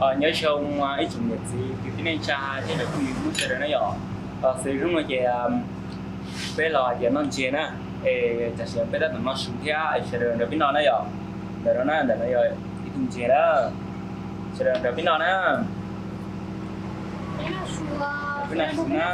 nhớ xong ít chừng nhật gì thì cái này cha thế là cũng muốn chơi nó nhỏ sử dụng một cái bây giờ giờ nó chơi nè giả sử bây giờ nó xuống theo chơi được bên nó nó nhỏ để nó để nó rồi thì thùng chơi đó chơi được bên nó nè bên này xuống nè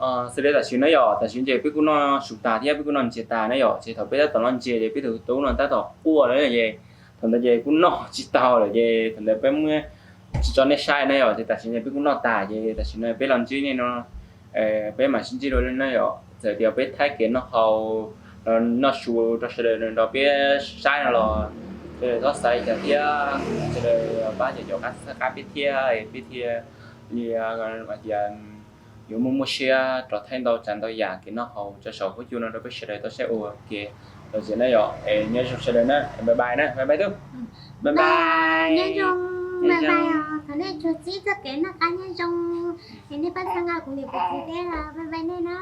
sau đấy là chuyện này rồi, tại chuyện gì biết cũng nó sụt tà thì biết cũng nó chết tà này rồi, chỉ thầu biết tao nó chết thì biết được tú nó ta tao cua đấy là gì, thằng ta gì cũng nó chỉ tao là gì, thằng ta biết chỉ cho nó sai này rồi thì tại chuyện gì biết cũng nó tà gì, tại chuyện này biết làm gì này nó, biết mà xin chỉ rồi này rồi, giờ thì biết thay kiến nó hậu nó sụt cho sau đấy nó biết sai nó rồi, rồi nó sai thì sau đấy ba giờ các biết thiê như mà giờ nếu mua xe trở thành đầu trận đầu giả thì nó hậu cho số của chú nó đâu biết xe tôi sẽ ủa kìa rồi sẽ này rồi nhớ chụp xe nữa bye bye nè bye bye thôi bye bye nhân trong bye bye thằng này chú chỉ cho cái nó cá nhân trong cái này bắt sang ngài cũng được cái là bye bye này nó